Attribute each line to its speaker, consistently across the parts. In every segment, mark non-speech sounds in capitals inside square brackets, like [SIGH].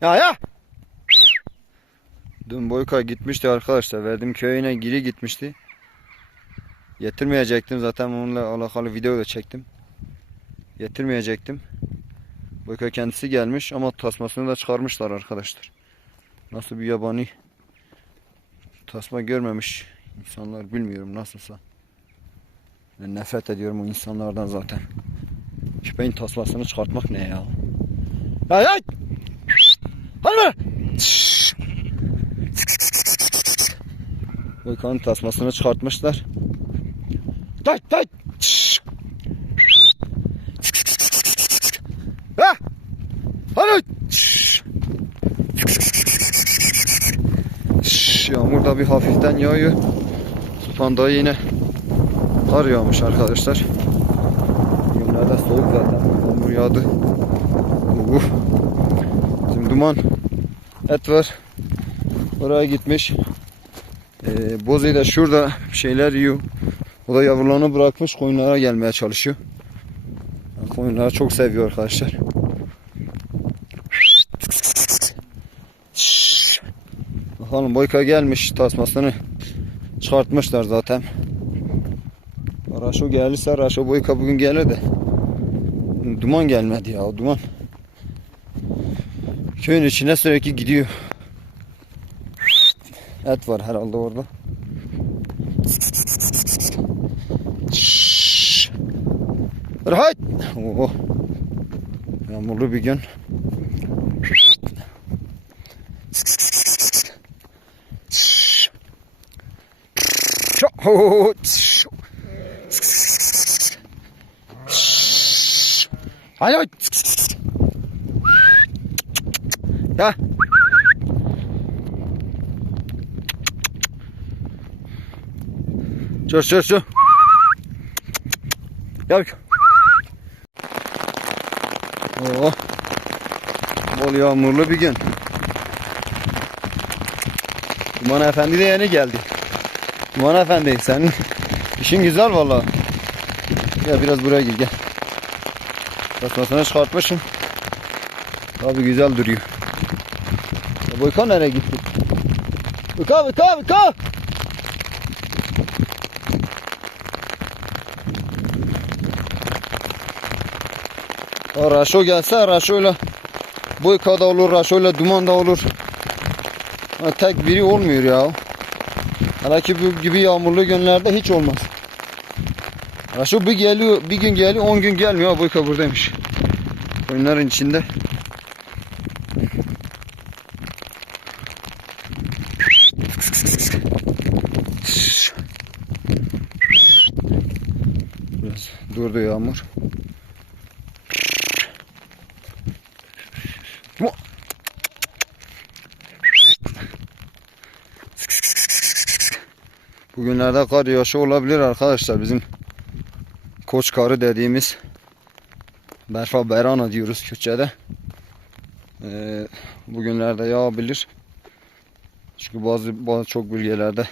Speaker 1: Ya ya. Dün Boyka gitmişti arkadaşlar. Verdim köyüne geri gitmişti. Getirmeyecektim zaten onunla alakalı video da çektim. Getirmeyecektim. Boyka kendisi gelmiş ama tasmasını da çıkarmışlar arkadaşlar. Nasıl bir yabani tasma görmemiş insanlar bilmiyorum nasılsa. Ben nefret ediyorum o insanlardan zaten. Köpeğin tasmasını çıkartmak ne ya? Ya ya! Hadi be! Volkanın tasmasını çıkartmışlar. Tay tay! Ha! Hadi! Yağmur da bir hafiften yağıyor. Supanda yine kar yağmış arkadaşlar. Günlerde soğuk zaten. Yağmur yağdı. Uf. Duman et var. Oraya gitmiş. Ee, Bozi de şurada şeyler yiyor. O da yavrularını bırakmış koyunlara gelmeye çalışıyor. Koyunları çok seviyor arkadaşlar. Bakalım Boyka gelmiş tasmasını çıkartmışlar zaten. Raşo gelirse Raşo Boyka bugün gelir de. Duman gelmedi ya duman. Köyün içine sürekli gidiyor. Et var herhalde orada. Rahat. Oo. Yağmurlu bir gün. Hayır. Ya. Dur dur dur. Gel. Oo. Bol yağmurlu bir gün. Duman Efendi de yeni geldi. Duman Efendi senin [LAUGHS] işin güzel vallahi. Gel biraz buraya gel gel. Tasmasını çıkartmışım. Abi güzel duruyor. Boyka nereye gitti? Boyka Boyka! Ha, Raşo gelse Raşo'yla Boyka da olur, Raşo'yla Duman da olur. Ha, tek biri olmuyor ya. Hele ki bu gibi yağmurlu günlerde hiç olmaz. Raşo bir geliyor, bir gün geliyor, on gün gelmiyor. Boyka buradaymış. Oyunların içinde. Durdu yağmur. Mu- Bugünlerde kar yağışı olabilir arkadaşlar bizim koç karı dediğimiz Berfa Berana diyoruz Kürtçe'de. Ee, bugünlerde yağabilir. Çünkü bazı, bazı çok bölgelerde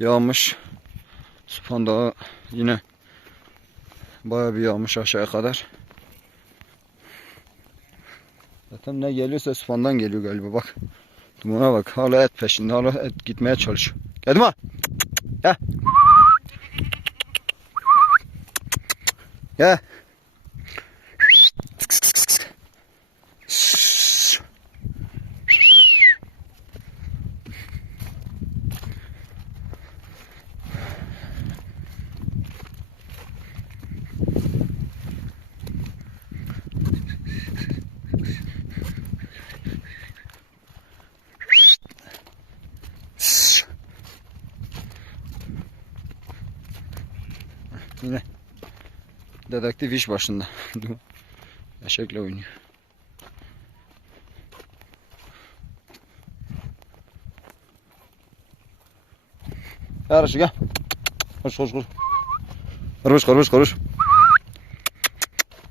Speaker 1: yağmış. Süphan Dağı yine baya bir yağmış aşağıya kadar. Zaten ne geliyorsa Süphan'dan geliyor galiba bak. Dumana bak hala et peşinde hala et gitmeye çalışıyor. Geldi mi? Gel. Gel. Yine dedektif iş başında. [LAUGHS] Eşekle oynuyor. Gel Reşi gel. Koş koş koş. Koruş koruş koruş.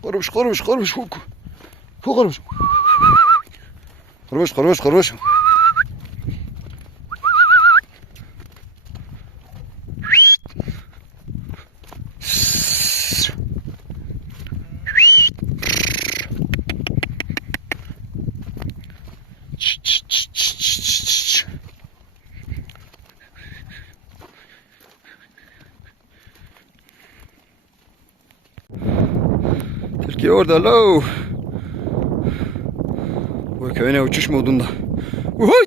Speaker 1: Koruş koruş koruş. Koruş koruş. Koruş koruş koruş. İşte orada lo. Bu köyüne uçuş modunda. Uhoy!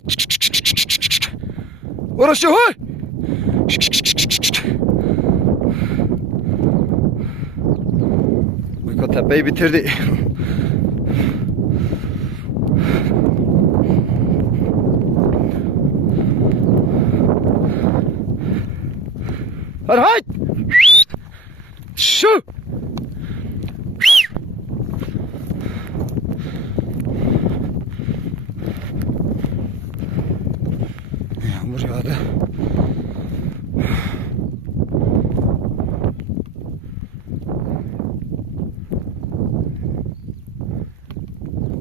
Speaker 1: Orası hoy! Uyku tepeyi bitirdi. Hadi hay! Şu! Yağdı.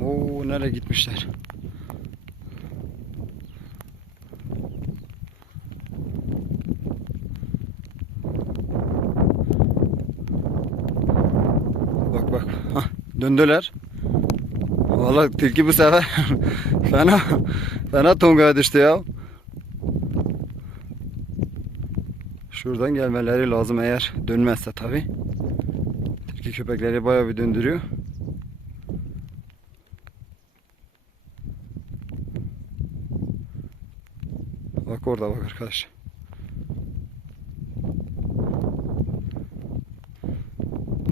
Speaker 1: Oo nereye gitmişler? Bak bak. Hah, döndüler. Vallahi tilki bu sefer [LAUGHS] fena fena tongaya düştü ya. Şuradan gelmeleri lazım eğer dönmezse tabi. Tilki köpekleri bayağı bir döndürüyor. Bak orada bak arkadaş.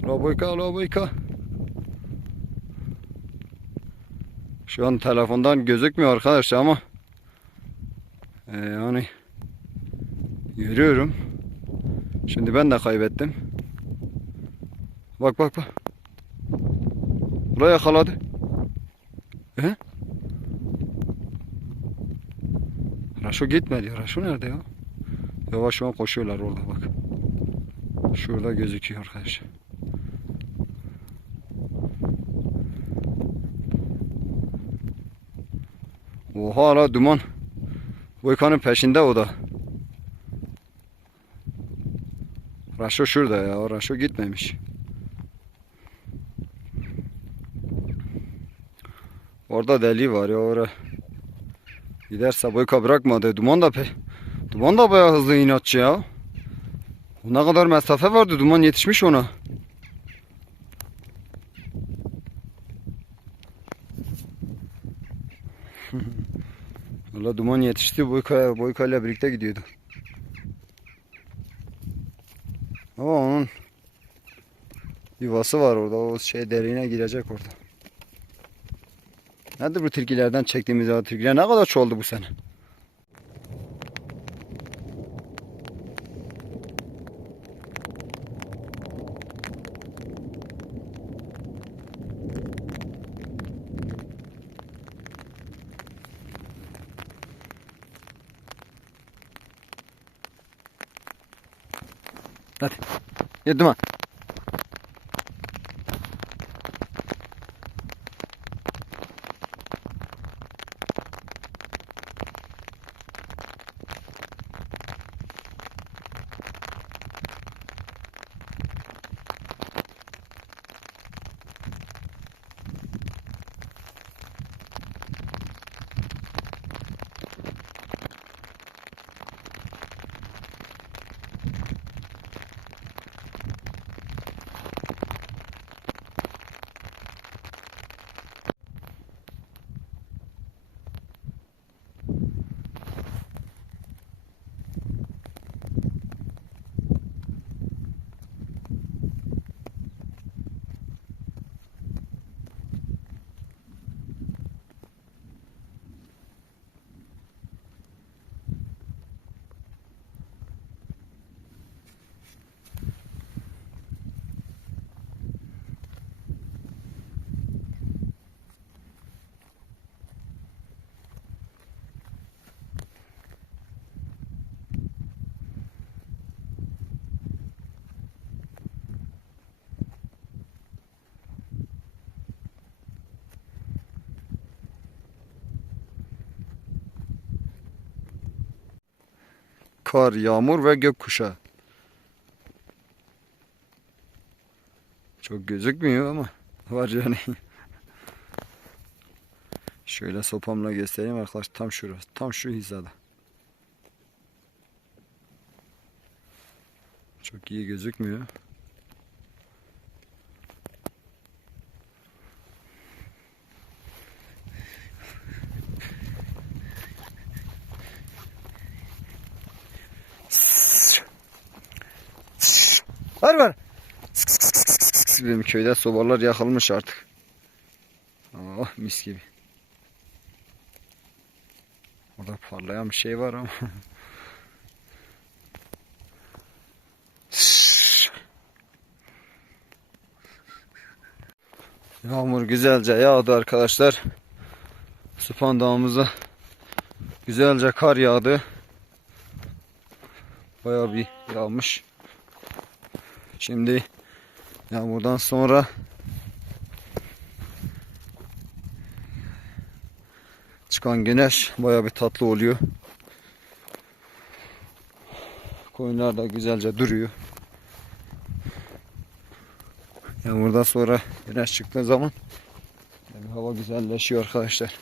Speaker 1: Loboyka, loboyka. Şu an telefondan gözükmüyor arkadaşlar ama e, yani görüyorum. Şimdi ben de kaybettim. Bak bak bak. Buraya yakaladı. He? Raşo gitmedi. Raşo nerede ya? Yavaş an koşuyorlar orada bak. Şurada gözüküyor arkadaşlar. Oha la duman. Volkanın peşinde o da. Raşo şurada ya. Raşo gitmemiş. Orada deli var ya oraya. Giderse boyka bırakmadı. Duman da pe Duman da bayağı hızlı inatçı ya. Ne kadar mesafe vardı. Duman yetişmiş ona. [LAUGHS] Valla duman yetişti. Boyka, Boyka ile birlikte gidiyordu. Ama onun yuvası var orada. O şey deriğine girecek orada. Nedir bu tilkilerden çektiğimiz ya tilkiler ne kadar çoğaldı bu sene? Hadi. Yedim ha. Kar, yağmur ve gökkuşağı. Çok gözükmüyor ama [LAUGHS] var yani. Şöyle sopamla göstereyim arkadaş tam şurası. Tam şu hizada. Çok iyi gözükmüyor. Var var. Sık sık sık Benim köyde sobalar yakılmış artık. Oh mis gibi. Orada parlayan bir şey var ama. [LAUGHS] Yağmur güzelce yağdı arkadaşlar. Süphan Dağımıza güzelce kar yağdı. Bayağı bir yağmış. Şimdi yağmurdan sonra çıkan güneş bayağı bir tatlı oluyor. Koyunlar da güzelce duruyor. Yağmurdan sonra güneş çıktığı zaman yani hava güzelleşiyor arkadaşlar.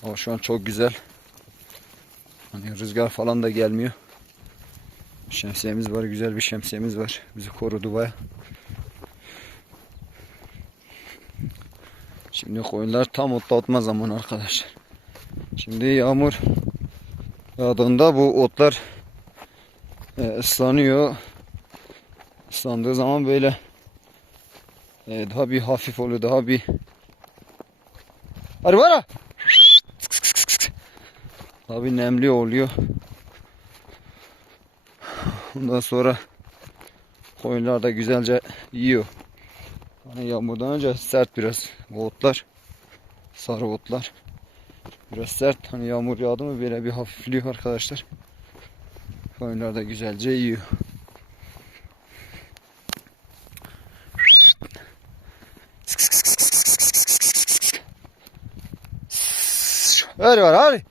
Speaker 1: Hava şu an çok güzel. Hani rüzgar falan da gelmiyor. Şemsiyemiz var, güzel bir şemsiyemiz var. Bizi korudu baya. Şimdi koyunlar tam otlatma zamanı arkadaşlar. Şimdi yağmur yağdığında bu otlar e, ıslanıyor. Islandığı zaman böyle e, daha bir hafif oluyor, daha bir bana. Daha bir nemli oluyor. Ondan sonra koyunlar da güzelce yiyor. Hani yağmurdan önce sert biraz bu otlar. Sarı otlar. Biraz sert. Hani yağmur yağdı mı böyle bir hafifliyor arkadaşlar. Koyunlar da güzelce yiyor. Hadi var hadi.